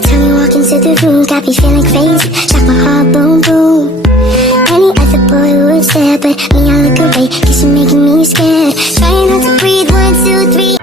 Every time you walk into the room, got me feeling crazy. Shock my heart, boom, boom. Any other boy would stare, but me, I look away, cause you're making me scared. Trying not to breathe, 1, 2, 3.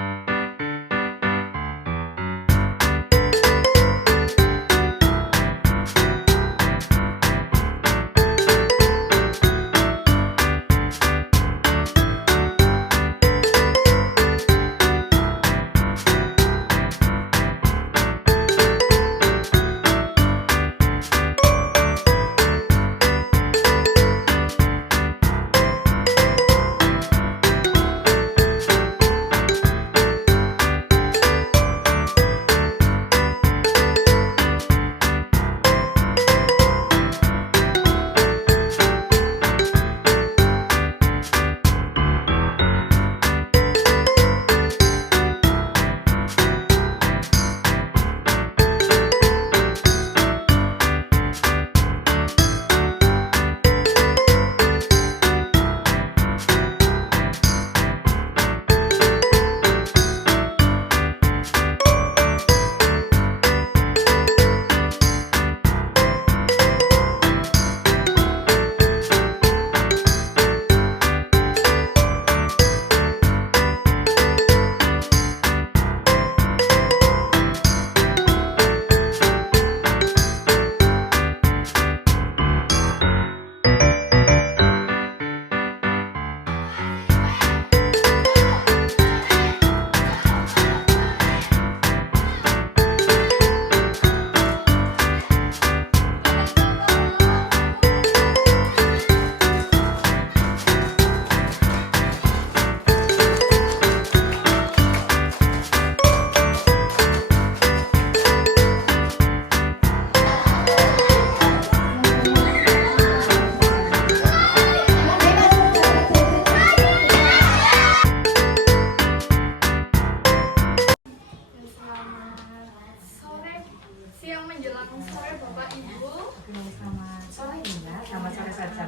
Siang menjelang sore Bapak Ibu. Selamat sore ya, selamat sore saja.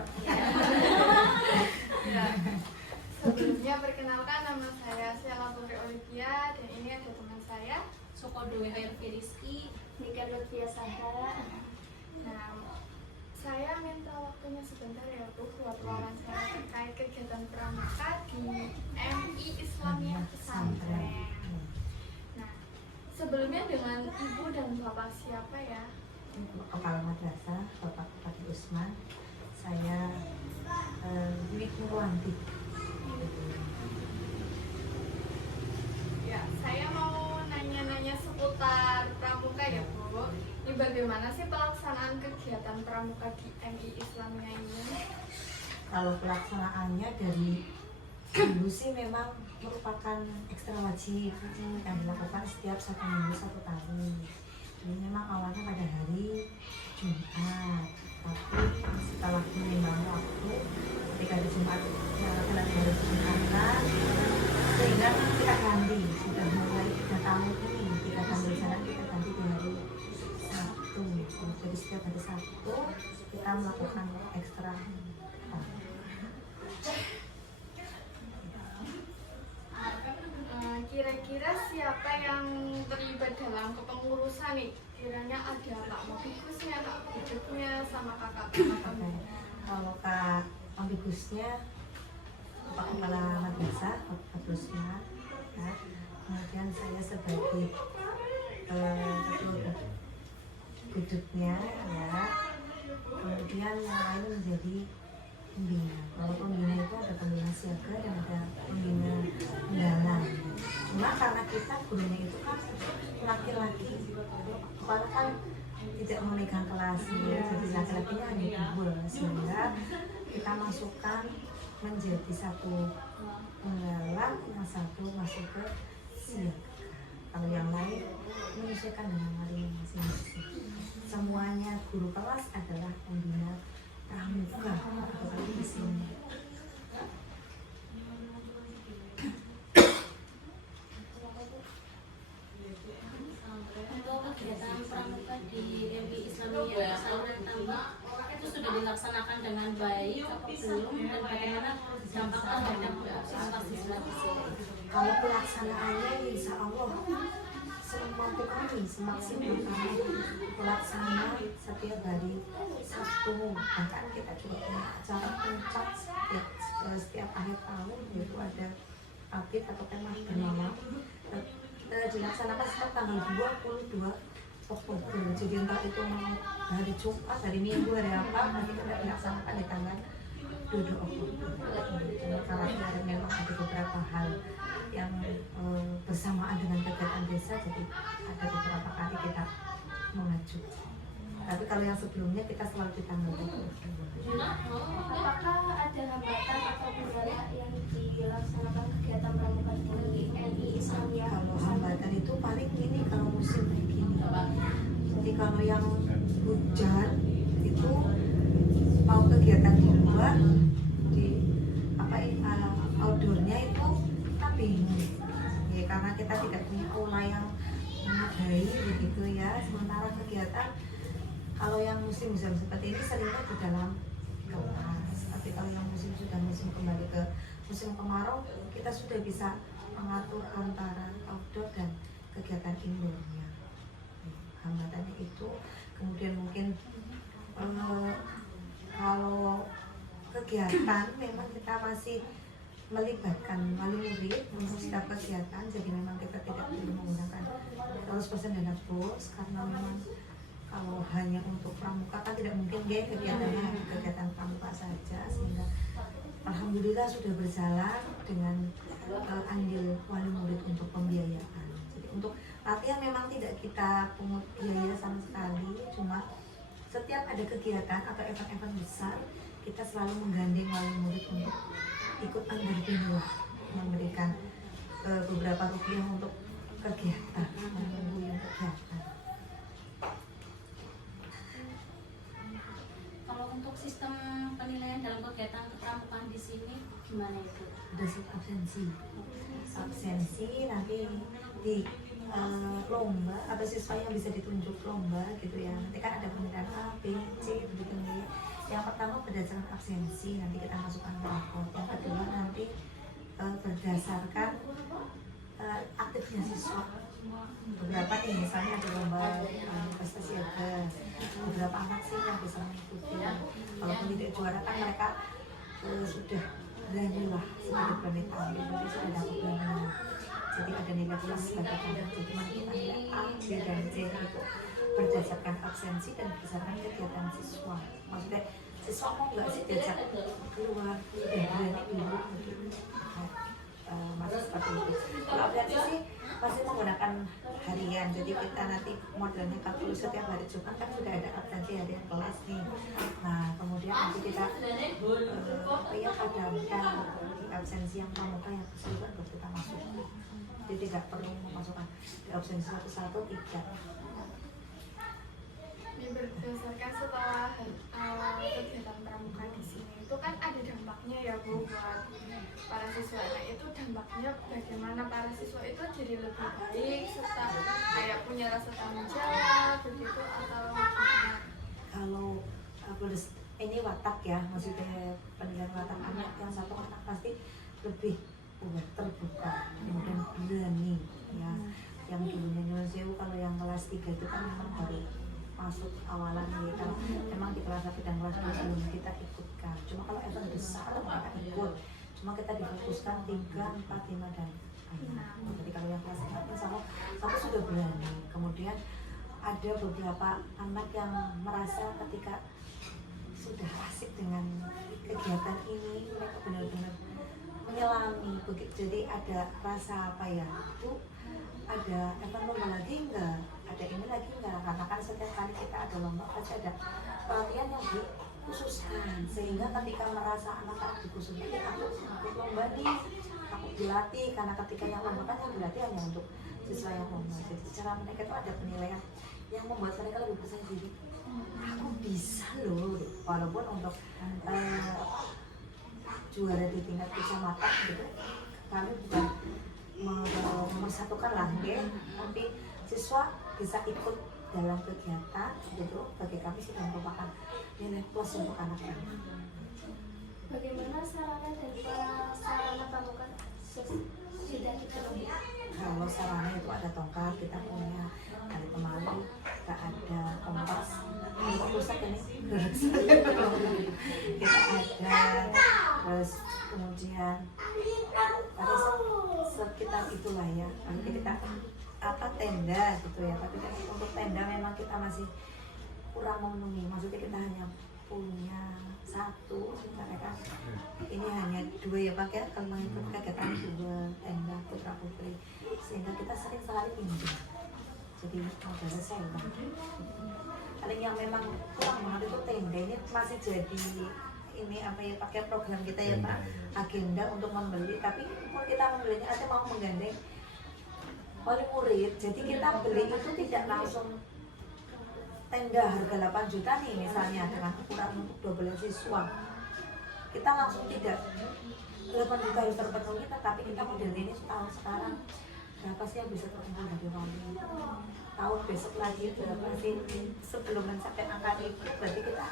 Sebelumnya perkenalkan, nama saya Sheila Putri Olivia dan ini ada teman saya Sokodowe Hayati Rizky, Nika Lutfia Sahara. Nah, saya minta waktunya sebentar ya Bu buat wawancara terkait kegiatan pramuka di MI Islamiyah Pesantren. Nah, sebelumnya dengan Ibu dan Bapak siapa ya? Kepala Madrasah Bapak Fatih Usman. Saya Dwi Nurwanti. Ya, saya mau nanya-nanya seputar pramuka ya Bu. Ini bagaimana sih pelaksanaan kegiatan pramuka di MI Islamiyah ini? Kalau pelaksanaannya dari dulu sih memang merupakan ekstra wajib yang dilakukan setiap 1 minggu 1 tahun. Ini memang awalnya pada hari Jumat, tapi setelah menimbang waktu ketika di Jumat yang hari Jumatan, sehingga kita ganti, sudah mulai 3 tahun ini kita ganti jalan, kita ganti di hari Sabtu. Jadi setiap hari Sabtu kita melakukan ekstra. Kira-kira siapa yang terlibat dalam kepengurusan nih? Kiranya ada Pak Mobikusnya, Pak Biduknya, sama kakak. Kalau Kak Ambigusnya Pak Kepala Madrasah, Pak Rusman, ya. Kemudian saya sebagai ketua guduknya, ya. Kemudian yang lain menjadi pembina. Kalau pembina itu ada pembina siaga dan ada pembina penggalang. Cuma karena kita gurunya itu kan laki-laki, kepala kan tidak memegang kelas, ya. Jadi laki-lakinya hanya 2, sehingga kita masukkan menjadi 1 penggalang, yang 1 masuk ke siaga. Kalau yang lain menyesuaikan dengan hari masing-masing. Semuanya guru kelas adalah pembina pramuka atau di sini. untuk kegiatan pramuka di MI Islamiyah Pesantren Tambak itu sudah dilaksanakan dengan baik apa belum, dan bagaimana dampaknya terhadap siswa-siswa di sini? Kalau pelaksanaannya insya Allah semampu kami, semaksimal kami pelaksana setiap hari Sabtu. Bahkan kita juga punya acara puncak setiap akhir tahun, yaitu ada update atau tema bernama dilaksanakan setiap tanggal 22 Oktober. Jadi entah itu mau hari Jumat, hari Minggu, hari apa, nanti kita dilaksanakan di tanggal 22 Oktober. Karena memang ada beberapa hal yang bersamaan dengan kegiatan desa, jadi ada beberapa kali kita mengacu. Tapi kalau yang sebelumnya kita selalu di tanggal 22. Apakah ada hambatan atau kendala yang dilaksanakan kegiatan pramuka di MI Islamiyah? Kalau hambatan itu paling ini kalau musim kayak gini. Jadi kalau yang hujan itu mau kegiatan di luar di outdoornya itu kita bingung. Ya, karena kita tidak punya aula yang memadai begitu ya. Sementara kegiatan kalau yang musim seperti ini seringnya di dalam kelas. Tapi kalau yang sudah musim kembali ke musim kemarau, kita sudah bisa mengatur antara outdoor dan kegiatan indoornya. Hambatannya itu kemudian mungkin kalau kegiatan memang kita masih melibatkan wali murid untuk setiap kegiatan, jadi memang kita tidak perlu menggunakan 100% dana bos, karena memang kalau hanya untuk pramuka kan tidak mungkin ya kegiatannya kegiatan pramuka saja, sehingga alhamdulillah sudah berjalan dengan andil wali murid untuk pembiayaan. Jadi untuk latihan memang tidak kita pungut biaya sama sekali, cuma setiap ada kegiatan atau event-event besar kita selalu menggandeng wali murid untuk ikut andil binlah, memberikan beberapa rupiah untuk kegiatan, menunggu kegiatan. Kalau untuk sistem penilaian dalam kegiatan kepramukaan di sini gimana itu? Ada absensi nanti di lomba atau siswa yang bisa ditunjuk lomba gitu ya. Nanti kan ada penilaian A, B, C begitu nih. Yang pertama berdasarkan absensi, nanti kita masukkan ke rapor. Yang kedua nanti berdasarkan aktifnya siswa. Beberapa nih misalnya ada lomba prestasi ada beberapa anak sih yang bisa mengikuti. Walaupun tidak juara kan mereka sudah berani lah sebagai permintaan, jadi sudah dapat berani. Jadi ada nilai plus bagi kami. Jadi kita nilai A, B, dan C itu berdasarkan absensi dan berdasarkan kegiatan siswa. Maksudnya siswa mau nggak sih diajak keluar, sudah berani dulu mungkin masih seperti itu. Kalau absensi sih masih menggunakan harian, jadi kita nanti modelnya kalau setiap hari Jumat kan sudah ada absensi harian kelas nih. Nah kemudian nanti kita padamkan di absensi yang pramuka yang keseluruhan baru kita masuk. Jadi tidak perlu memasukkan di absensi satu-satu, tidak. Ini berdasarkan setelah kegiatan pramuka di sini itu kan ada dampaknya ya Bu buat para siswa. Nah itu dampaknya bagaimana para siswa itu jadi lebih baik serta kayak punya rasa tanggung jawab begitu atau gimana? Kalau ini watak ya, maksudnya penilaian watak anak yang satu anak pasti lebih terbuka, kemudian berani ya. Yang dulunya nyuwun sewu, kalau yang kelas 3 itu kan memang baru masuk awalan ya, kalau memang di kelas 1 dan kelas 2 belum kita ikutkan. Cuma kalau event besar mereka ikut, cuma kita difokuskan 3, 4, 5 dan 6. Jadi kalau yang kelas 4 insya Allah satu sudah berani. Kemudian ada beberapa anak yang merasa ketika sudah asik dengan kegiatan ini, mereka benar-benar menyelami begitu. Jadi ada rasa apa ya, itu ada lomba lagi enggak, ada ini lagi enggak, karena kan setiap kali kita ada lomba pasti ada pelatihan yang dikhususkan, sehingga ketika merasa anak-anak dikhususkan, ya aku ikut lomba nih, aku dilatih, karena ketika yang lomba kan yang dilatih hanya untuk siswa yang lomba. Jadi secara mereka itu ada penilaian yang membuat mereka lebih percaya diri, aku bisa loh, walaupun untuk juara di tingkat kecamatan gitu kami bukan memersatukan lah ya, tapi siswa bisa ikut dalam kegiatan gitu, bagi kami sudah merupakan nilai plus untuk anak-anak. Bagaimana sarana dan prasarana pramuka sudah dipenuhi? kalau sarana itu ada tongkat, kita punya ada temali, kita ada kompas, ini rusak ini kita ada, terus kemudian ada sekitar itulah ya. Nanti kita apa tenda gitu ya, tapi kan untuk tenda memang kita masih kurang memenuhi, maksudnya kita hanya punya satu, karena kan ini hanya 2 ya Pak ya, kalau mengikut kegiatan 2 tenda putra putri, sehingga kita sering sekali pindah, jadi modalnya sewa. Paling yang memang kurang banget itu tenda, ini masih jadi ini apa ya, pakai program kita ya Pak, agenda untuk membeli, tapi pun kita membelinya ada mau menggandeng oleh murid, jadi kita beli itu tidak langsung tenda harga 8 juta nih misalnya dengan ukuran untuk 12 siswa, kita langsung tidak 8 juta harus terpenuhi, tetapi kita model ini tahun sekarang berapa sih yang bisa terkumpul dari wali, tahun besok lagi berapa sih, sebelum mencapai angka itu berarti kita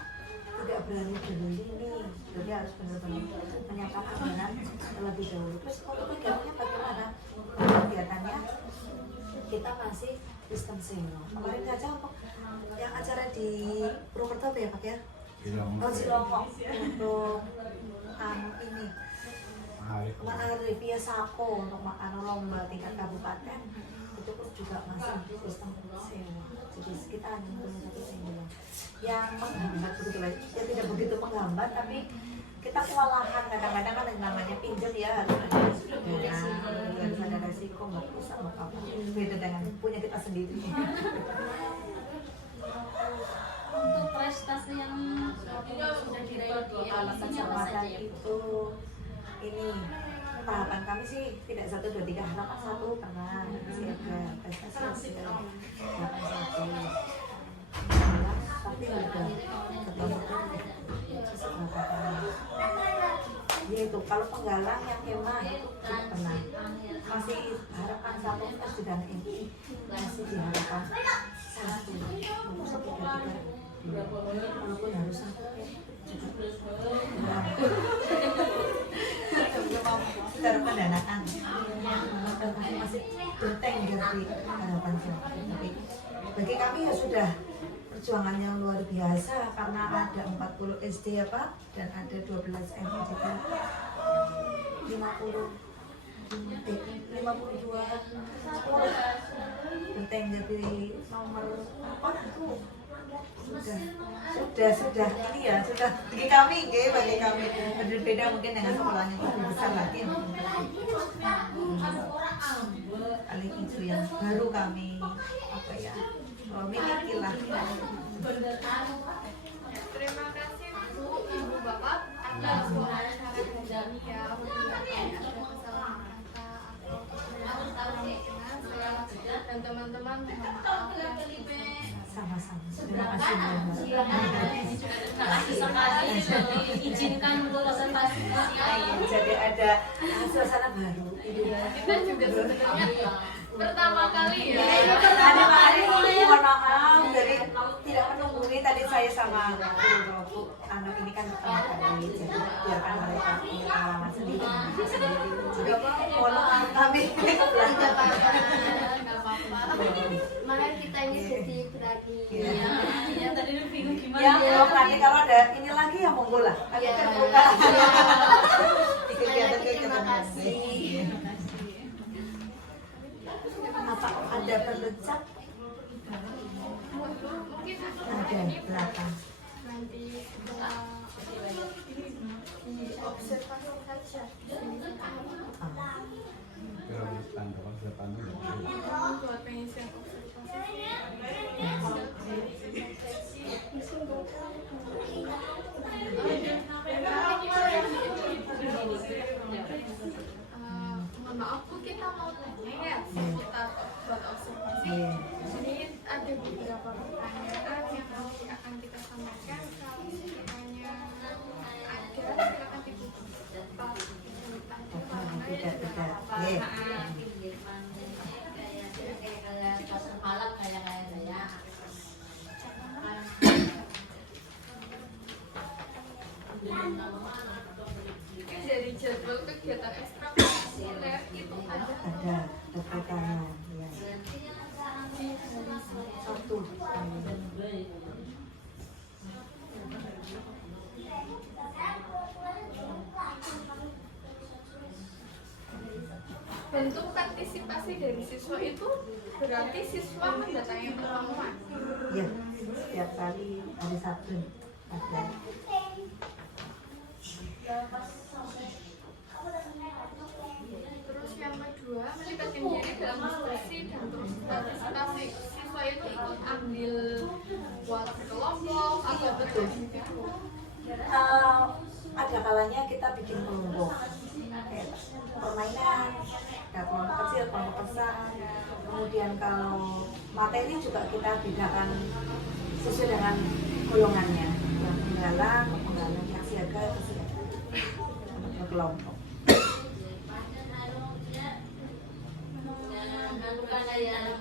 tidak berani beli nih, jadi harus benar-benar menyiapkan anggaran terlebih dahulu. Terus untuk kegiatannya bagaimana? Kegiatannya kita masih sistem sewa. Kemarin aja untuk yang acara di Purwokerto ya Pak ya? Oh Cilongok untuk ini Ma'arif ya Sako untuk lomba tingkat kabupaten itu pun juga masih sistem sewa. Jadi kita hanya punya satu sewa yang menghambat begitu lah. Ya tidak begitu menghambat, tapi kita kewalahan kadang-kadang kan yang namanya pinjam ya harus ada resiko, nggak bisa nggak apa, beda dengan punya kita sendiri. Untuk prestasi yang sudah diraih di LIS-nya apa saja ya? Itu ini harapan kami sih tidak 1, 2, 3, harapan 1 karena masih ada prestasi harapan 1 tapi ada ya itu kalau penggalang yang kemah itu tidak pernah, masih harapan 1 terus juga ini masih diharapkan 1 walaupun harus 1 secara pendanaan masih benteng dari harapan 1, tapi bagi kami ya sudah perjuangan yang luar biasa karena ada 40 SD ya Pak dan ada 12 MI juga 52 benteng dari nomor 4 itu sudah ini ya sudah bagi kami berbeda mungkin dengan sekolahnya lebih besar lagi kali itu yang baru kami apa ya miliki lah. Terima kasih Bu, Ibu, Bapak atas wawancara hari ini ya. Apabila ada kesalahan kata atau kemungkinan saya dan teman-teman mohon maaf ya. Sama-sama. Terima kasih banyak. Terima kasih sekali sudah diizinkan untuk presentasi. Jadi ada suasana baru. Kita juga sebenarnya pertama kali ya. Mohon maaf dari tidak menunggui tadi saya sama Bu Anu ini kan pertama kali, jadi biarkan mereka punya pengalaman sendiri. Jadi mohon maaf kami Nggak apa-apa. Maka kita ini jadi berani. Ya tadi udah bingung gimana ya. ya. Nanti kalau ada ini lagi ya monggo lah. Kami terbuka. Terima kasih. Apa ada pencak? Mungkin Ada berapa? nanti setelah observasi saja. Buat pengisian mohon maaf Bu, kita mau tanya ya seputar buat observasi. Jadi ada beberapa pertanyaan yang nanti akan kita sampaikan. Kalau sekiranya ada, silakan dibuka. Dari jadwal kegiatan ekstrakurikuler itu ada Ada PKL partisipasi dari siswa itu berarti siswa mendatangi pertemuan. Ya, setiap kali hari Sabtu ada. Terus yang kedua, melibatkan diri dalam diskusi dan terus partisipasi. Siswa itu ikut ambil buat berkelompok atau berindividu. Ada kalanya kita bikin kelompok kayak permainan, ada kelompok kecil, kelompok besar. Kemudian kalau materi juga kita bedakan sesuai dengan golongannya, yang penggalang yang siaga ke siaga, berkelompok.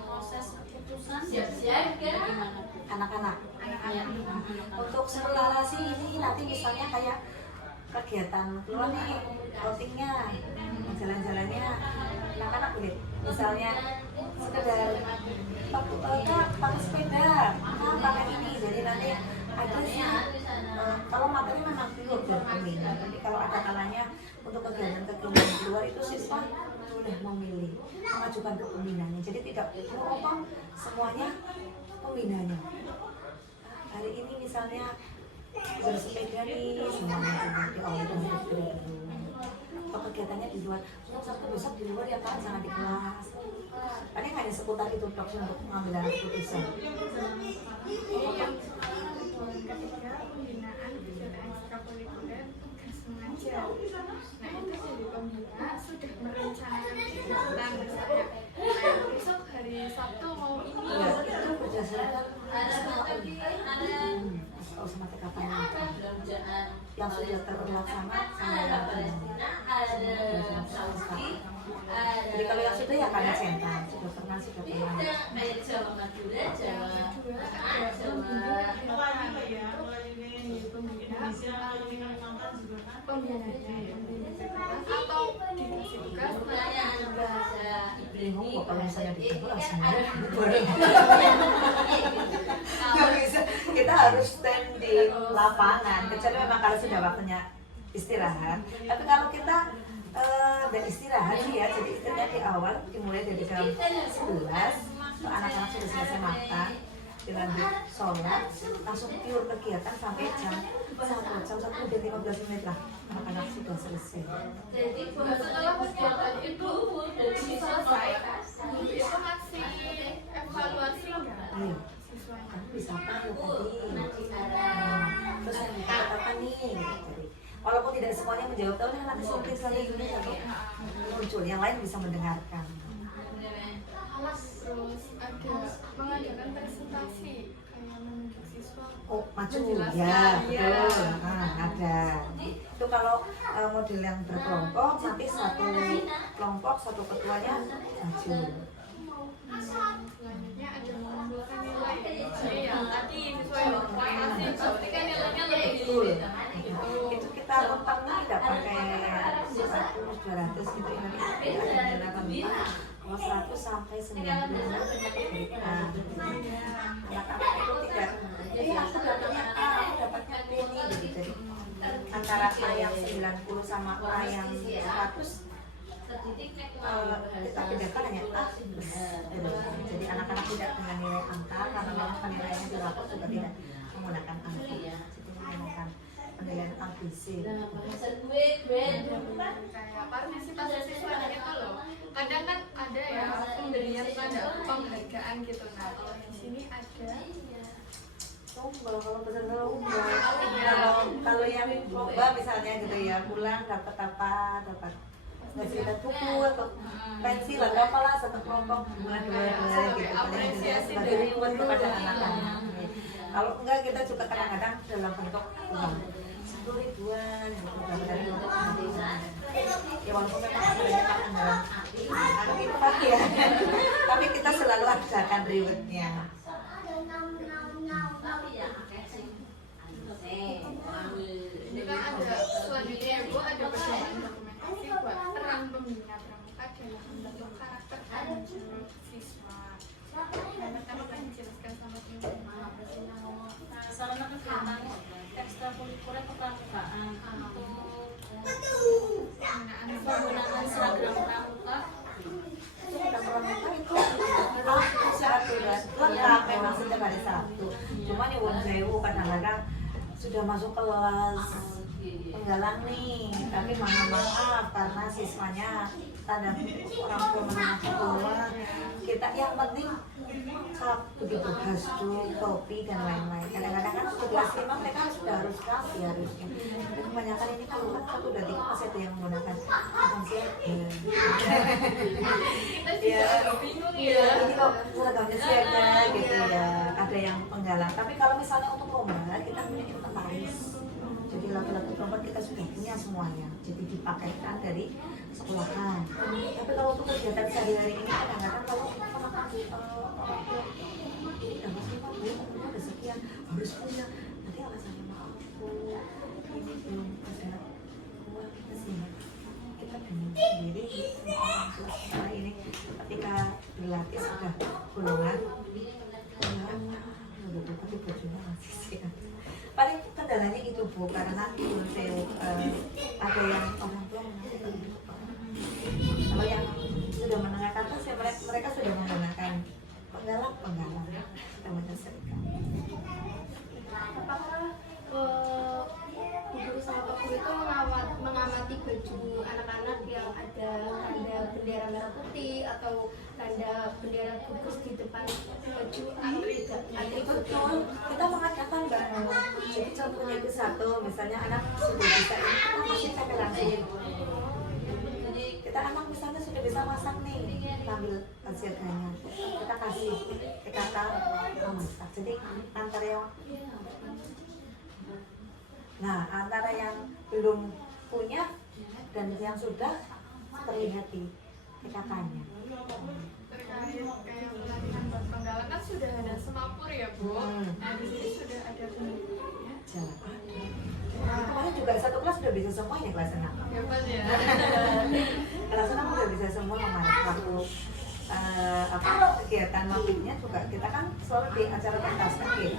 Proses keputusan bagaimana? Anak-anak. Untuk sekolarasi ini nanti misalnya kayak kegiatan keluar nih, outingnya, jalan-jalannya, anak-anak boleh misalnya sekedar pakai sepeda, pakai ini, jadi nanti ada sih kalau materi memang pure dan pembina, tapi kalau ada kalanya untuk kegiatan-kegiatan di luar itu siswa boleh memilih mengajukan ke pembinanya, jadi tidak apa semuanya pembinanya. Hari ini misalnya bersepeda nih semuanya di awal dan dulu. Kalau kegiatannya di luar, untuk Sabtu besok di luar ya kan, jangan di kelas. Paling hanya seputar itu untuk mengambil keputusan. Yang ketiga, pembinaan kegiatan ekstrakurikuler tugas mengajar. Nah itu jadi pembina sudah merencanakan kegiatan misalnya besok hari Sabtu mau ini. Ya, itu berdasarkan sama TKP yang sudah terlaksana sama jadi kalau yang sudah ya karena sentan sudah pernah Jawa Madura, Jawa atau dikasih tugas bingung kok kalau misalnya di kelas nggak bisa, kita harus stand di lapangan kecuali memang kalau sudah waktunya istirahat. Tapi kalau kita dan istirahat sih ya, jadi istilahnya di awal dimulai dari jam 11 anak-anak sudah selesai makan, dilanjut sholat, langsung pure kegiatan sampai jam 1 udah 15 menit lah anak-anak sudah selesai. jadi setelah kegiatan itu selesai itu masih evaluasi nggak Iya, siswanya? kamu bisa apa ya tadi? Terus yang dapat apa nih? Jadi, walaupun tidak semuanya menjawab, tahu kan nanti sedikit sekali ini muncul, yang lain bisa mendengarkan. Terus ada mengadakan presentasi kayak menunjuk siswa. Oh, maju Menjelaskan, ya, iya. betul. Ada. Itu kalau model yang berkelompok, nanti satu kelompok, satu ketuanya maju. Selanjutnya ada mengumpulkan nilai. Jadi yang tadi siswa yang berprestasi pastikan nilainya lebih Betul. Itu kita rentangnya tidak pakai 100, 200 gitu ini. Ada nilai rentang. Kalau 100 sampai 90 kita berikan. Anak-anak itu tidak. Aku dapatnya A, aku dapatnya B nih gitu. Jadi antara A yang 90 sama A yang 100 kita bedakan hanya A plus. Jadi anak-anak tidak dengan nilai angka karena memang penilaiannya di rapor juga tidak menggunakan angka. Jadi menggunakan penilaian ABC. kayak partisipasi siswanya itu loh. Kadang kan ada ya pemberian tanda penghargaan gitu. Nah kalau di sini ada Kalau peserta lomba, kalau yang lomba misalnya gitu ya, pulang dapat apa, dapat cerita buku atau pensil atau apalah satu kelompok dua gitu, apresiasi sebagai dari reward kepada anak-anak. Kalau enggak kita juga kadang-kadang dalam bentuk uang 10 ribuan dari untuk ya walaupun memang sebenarnya kan anggaran itu ya, tapi kita selalu adakan rewardnya. ini kan ada selanjutnya Bu ada perkembangan dokumentasi buat peran pembina pramuka dalam membentuk karakter dan menjadi siswa. Yang pertama kan dijelaskan sama Ibu. sarana kegiatan ekstrakurikuler kepramukaan untuk penggunaan seragam pramuka memang setiap hari Sabtu. Cuma nih wong sewu kadang-kadang sudah masuk kelas penggalang nih, tapi maaf karena siswanya tanda orang tua menengah ke bawah, kita yang penting cup begitu, hasdu, topi dan lain-lain. Kadang-kadang kan sudah kelas 5 mereka sudah harus kasih harusnya. Tapi kebanyakan ini kalau kan 1 dan 3 masih ada yang menggunakan konsep. Ya, ini kok seragamnya siaga gitu ya. Ada yang penggalang. Tapi kalau misalnya untuk lomba kita punya inventaris. Jadi lagu-lagu perempuan kita sudah punya semuanya. Jadi dipakaikan dari sekolahan. Tapi kalau untuk kegiatan sehari-hari ini kadang-kadang kalau udah masih Pak Bu, udah sekian harus punya. Nanti alasannya maaf Bu, ini belum ada uang masih. Kita bingung sendiri. Setelah ini ketika berlatih sudah golongan, tapi bajunya masih siap. Paling kendalanya itu Bu, karena ada yang orang tua mengatakan kalau yang sudah menengah ke atas ya mereka sudah menggunakan penggalang namanya serikat. Apakah guru sama Pak Guru itu mengamati baju anak-anak yang ada tanda bendera merah putih atau tanda bendera gugus di depan baju atlet? Betul, kita mengadakan Mbak. Jadi contohnya itu satu, misalnya anak sudah bisa ini kita masih pakai langsung. Jadi kita anak misalnya sudah bisa masak nih, ambil hasilnya, kita kasih ke kakak masak. Jadi antara yang belum punya dan yang sudah terlihat di kakaknya. Terkait kayak pelatihan buat penggalang kan sudah ada semapur ya Bu. Nah di sini sudah ada pendidikannya. Kemarin juga satu kelas sudah bisa semua ini kelas 6. Hebat ya. Kelas 6 udah bisa semua kemarin waktu kegiatan mabiknya juga kita kan selalu di acara pentas kan gitu.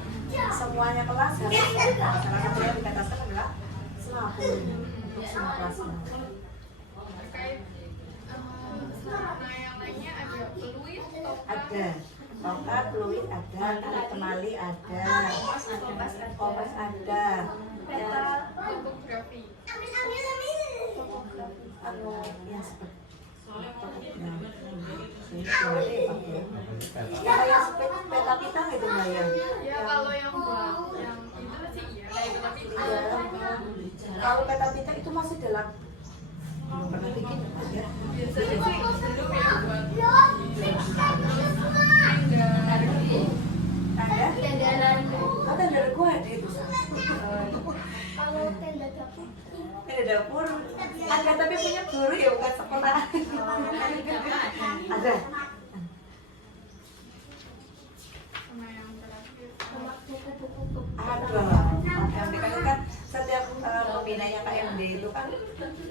Semuanya kelas harus salah satu yang dipentaskan adalah semapur untuk semua kelasnya. Terkait sarana yang lainnya ada peluit, Ada tongkat, peluit ada, alat temali ada, kompas ada, Peta topografi. yang seperti kayak peta pita gitu Mbak ya. Ya kalau yang buat yang itu sih iya kayak tapi Kalau peta pita itu masih dalam belum pernah bikin ya. biasanya sih belum ya buat tenda. Tenda dari gua ada itu. kalau tenda dapur Tenda dapur ada tapi punya guru ya bukan sekolah. Ada. Sama yang terakhir buku-buku Ada. Kan setiap pembinanya KMD itu kan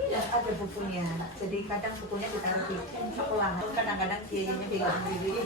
ada bukunya. Jadi kadang bukunya ditaruh di sekolah. Kadang-kadang biayanya bingung sendiri.